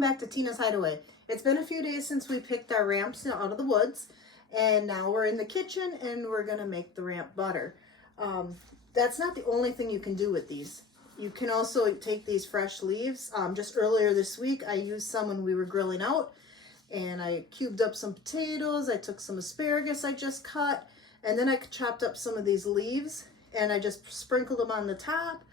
welcome back to Tina's Hideaway. It's been a few days since we picked our ramps out of the woods, and now we're in the kitchen and we're gonna make the ramp butter. That's not the only thing you can do with these. You can also take these fresh leaves. Just earlier this week I used some when we were grilling out, and I cubed up some potatoes, I took some asparagus I just cut, and then I chopped up some of these leaves and I just sprinkled them on the top,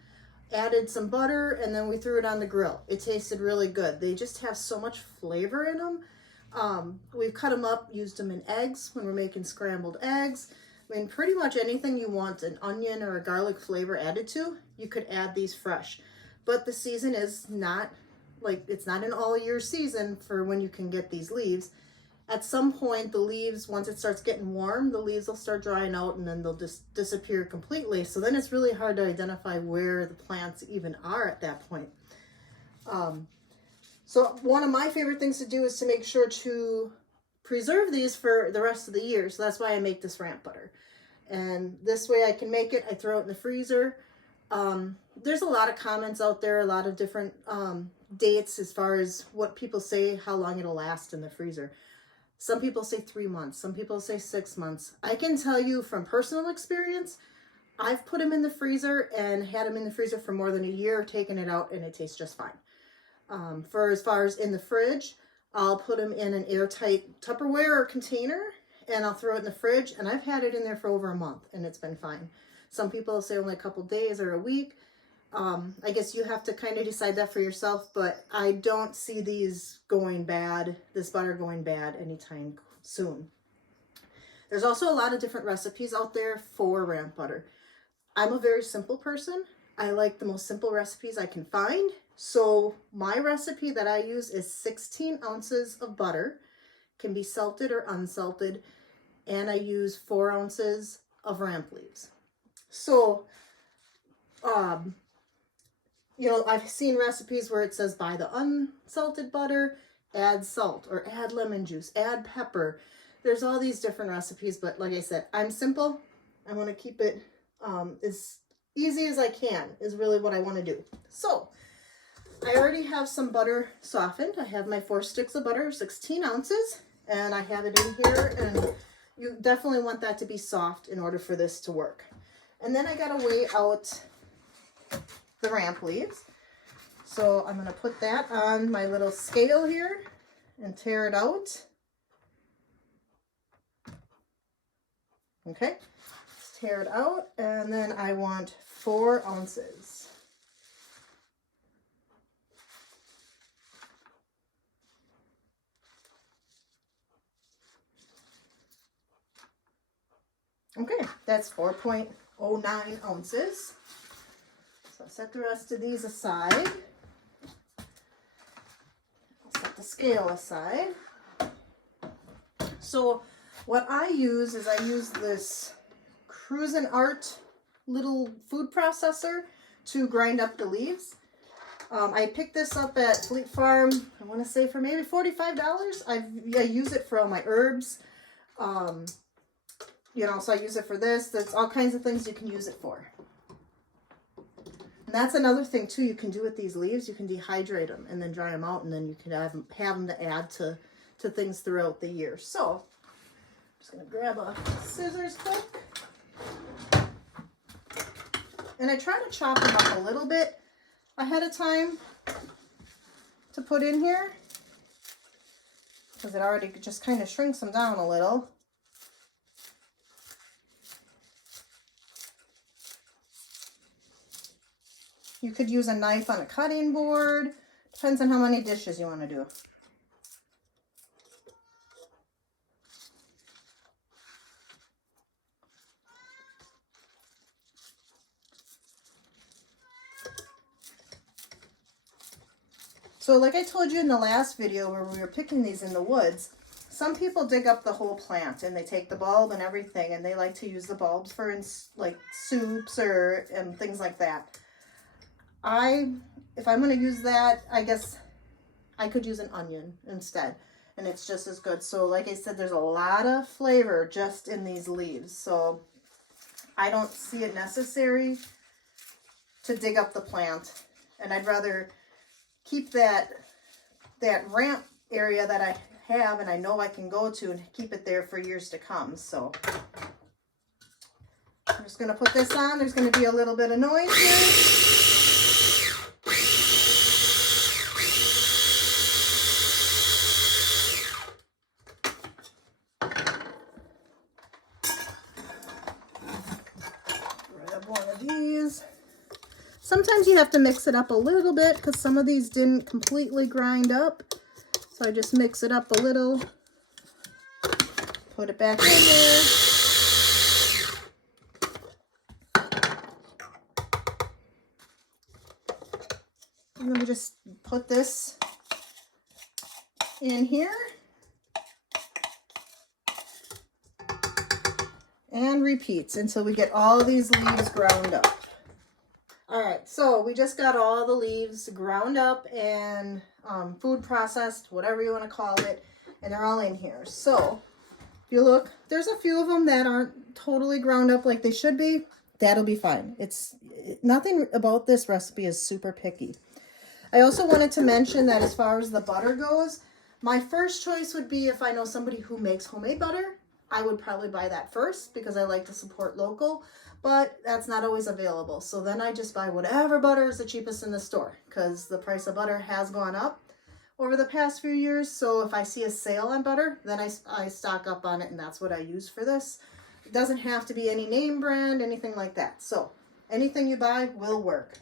added some butter, and then we threw it on the grill. It tasted really good. They just have so much flavor in them. We've cut them up, used them in eggs when we're making scrambled eggs. I mean, pretty much anything you want an onion or a garlic flavor added to, you could add these fresh. But the season is not, like, it's not an all year season for when you can get these leaves. At some point, the leaves, once it starts getting warm, the leaves will start drying out and then they'll just disappear completely. So then it's really hard to identify where the plants even are at that point. So one of my favorite things to do is to make sure to preserve these for the rest of the year. So that's why I make this ramp butter. And this way I can make it, I throw it in the freezer. There's a lot of comments out there, a lot of different dates as far as what people say, how long it'll last in the freezer. Some people say 3 months, some people say 6 months. I can tell you from personal experience, I've put them in the freezer and had them in the freezer for more than a year, taken it out, and it tastes just fine. For as far as in the fridge, I'll put them in an airtight Tupperware container and I'll throw it in the fridge, and I've had it in there for over a month and it's been fine. Some people say only a couple days or a week. I guess you have to kind of decide that for yourself, but I don't see these going bad, this butter going bad anytime soon. There's also a lot of different recipes out there for ramp butter. I'm a very simple person. I like the most simple recipes I can find. So my recipe that I use is 16 ounces of butter, can be salted or unsalted, and I use 4 ounces of ramp leaves. So, you know, I've seen recipes where it says buy the unsalted butter, add salt, or add lemon juice, add pepper. There's all these different recipes, but like I said, I'm simple. I want to keep it as easy as I can is really what I want to do. So I already have some butter softened. I have my 4 sticks of butter, 16 ounces, and I have it in here, and you definitely want that to be soft in order for this to work. And then I got to weigh out the ramp leaves. So I'm going to put that on my little scale here and tear it out. Okay, let's tear it out, and then I want 4 ounces. Okay, that's 4.09 ounces. So I'll set the rest of these aside. I'll set the scale aside. So what I use is I use this Art little food processor to grind up the leaves. I picked this up at Fleet Farm, I want to say for maybe $45. I use it for all my herbs. You know, so I use it for this. There's all kinds of things you can use it for. And that's another thing too you can do with these leaves. You can dehydrate them and then dry them out, and then you can have them to add to things throughout the year. So I'm just going to grab a scissors quick. And I try to chop them up a little bit ahead of time to put in here, because it already just kind of shrinks them down a little. You could use a knife on a cutting board. Depends on how many dishes you want to do. So like I told you in the last video where we were picking these in the woods, some people dig up the whole plant and they take the bulb and everything, and they like to use the bulbs for like soups or things like that. If I'm going to use that, I guess I could use an onion instead, and it's just as good. So like I said, there's a lot of flavor just in these leaves, so I don't see it necessary to dig up the plant, and I'd rather keep that that ramp area that I have and I know I can go to and keep it there for years to come. So I'm just going to put this on. There's going to be a little bit of noise here. One of these. Sometimes you have to mix it up a little bit because some of these didn't completely grind up. So I just mix it up a little, put it back in there. And then we just put this in here. And repeats until we get all these leaves ground up. All right, so we just got all the leaves ground up and food processed, whatever you want to call it, and they're all in here. So if you look, there's a few of them that aren't totally ground up like they should be. That'll be fine. Nothing about this recipe is super picky. I also wanted to mention that as far as the butter goes, my first choice would be if I know somebody who makes homemade butter. I would probably buy that first because I like to support local, but that's not always available. So then I just buy whatever butter is the cheapest in the store because the price of butter has gone up over the past few years. So if I see a sale on butter, then I stock up on it, and that's what I use for this. It doesn't have to be any name brand, anything like that. So anything you buy will work.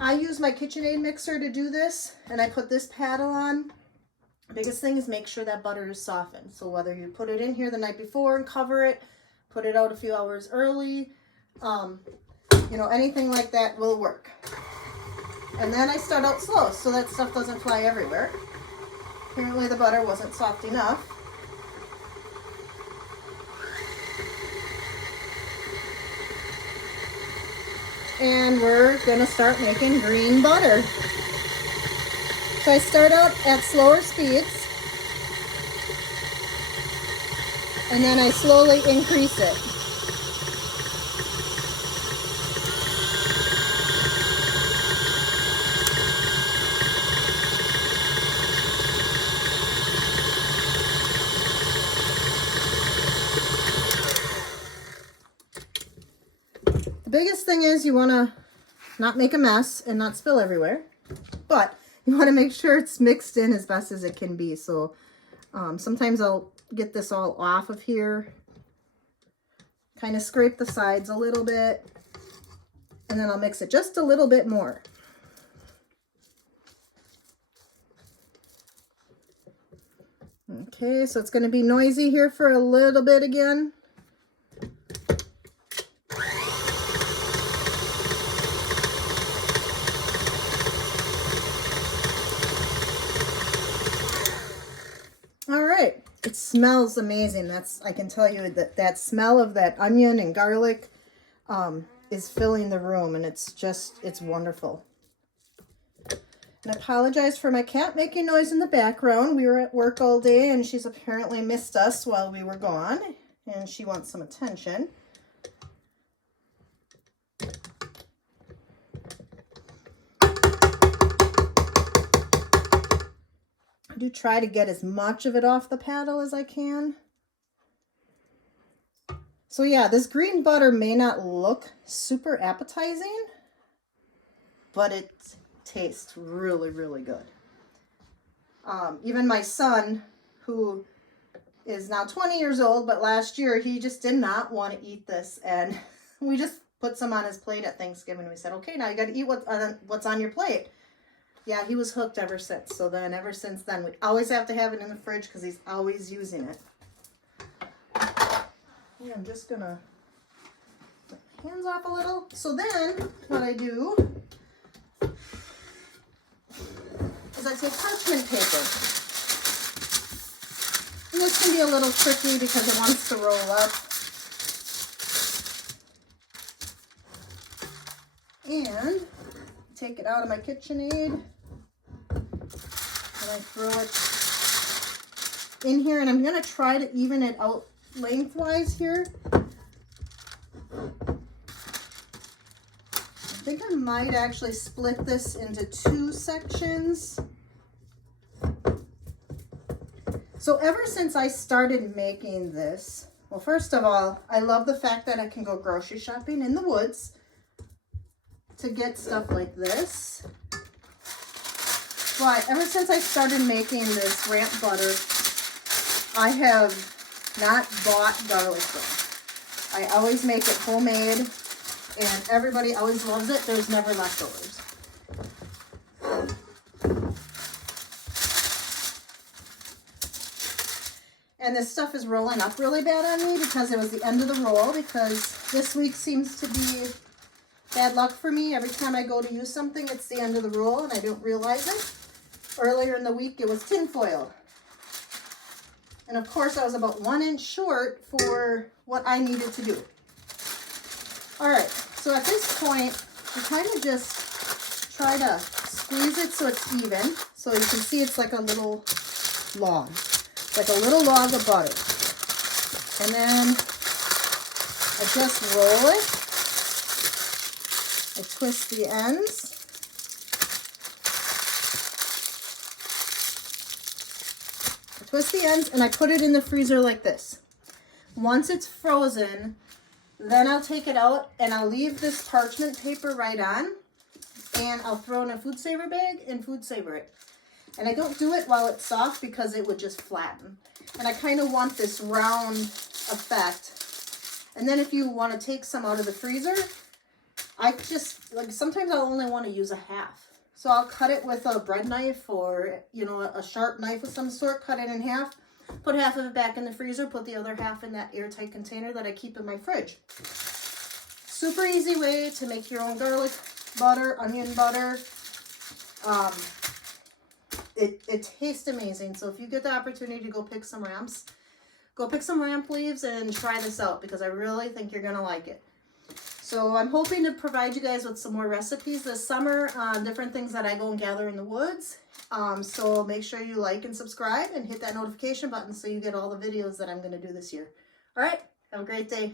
I use my KitchenAid mixer to do this, and I put this paddle on. Biggest thing is make sure that butter is softened. So whether you put it in here the night before and cover it, put it out a few hours early, you know, anything like that will work. And then I start out slow so that stuff doesn't fly everywhere. Apparently the butter wasn't soft enough. And we're gonna start making green butter. So I start out at slower speeds, and then I slowly increase it. The biggest thing is you want to not make a mess and not spill everywhere, but you want to make sure it's mixed in as best as it can be. So sometimes I'll get this all off of here, kind of scrape the sides a little bit, and then I'll mix it just a little bit more. Okay, so it's going to be noisy here for a little bit again. It smells amazing. I can tell you that smell of that onion and garlic is filling the room, and it's wonderful. And I apologize for my cat making noise in the background. We were at work all day, and she's apparently missed us while we were gone, and she wants some attention. I do try to get as much of it off the paddle as I can. So yeah, this green butter may not look super appetizing, but it tastes really, really good. Even my son, who is now 20 years old, but last year he just did not want to eat this, and we just put some on his plate at Thanksgiving. We said, okay, now you got to eat what's on your plate. Yeah, he was hooked ever since. So then, ever since then, we always have to have it in the fridge because he's always using it. Yeah, I'm just gonna put my hands off a little. So then, what I do is I take parchment paper. And this can be a little tricky because it wants to roll up. And take it out of my KitchenAid. And I throw it in here, and I'm going to try to even it out lengthwise here. I think I might actually split this into 2 sections. So ever since I started making this, well, first of all, I love the fact that I can go grocery shopping in the woods to get stuff like this. But ever since I started making this ramp butter, I have not bought garlic though. I always make it homemade and everybody always loves it. There's never leftovers. And this stuff is rolling up really bad on me because it was the end of the roll, because this week seems to be bad luck for me. Every time I go to use something, it's the end of the roll and I don't realize it. Earlier in the week, it was tin foil. And of course, I was about 1 inch short for what I needed to do. All right, so at this point, you kind of just try to squeeze it so it's even. So you can see it's like a little log, like a little log of butter. And then I just roll it. I twist the ends. Twist the ends and I put it in the freezer like this. Once it's frozen, then I'll take it out and I'll leave this parchment paper right on and I'll throw in a food saver bag and food saver it. And I don't do it while it's soft because it would just flatten. And I kind of want this round effect. And then if you want to take some out of the freezer, I just, like, sometimes I'll only want to use a half. So I'll cut it with a bread knife or, you know, a sharp knife of some sort, cut it in half, put half of it back in the freezer, put the other half in that airtight container that I keep in my fridge. Super easy way to make your own garlic butter, onion butter. It tastes amazing. So if you get the opportunity to go pick some ramps, go pick some ramp leaves and try this out because I really think you're going to like it. So I'm hoping to provide you guys with some more recipes this summer on different things that I go and gather in the woods. So make sure you like and subscribe and hit that notification button so you get all the videos that I'm going to do this year. All right, have a great day.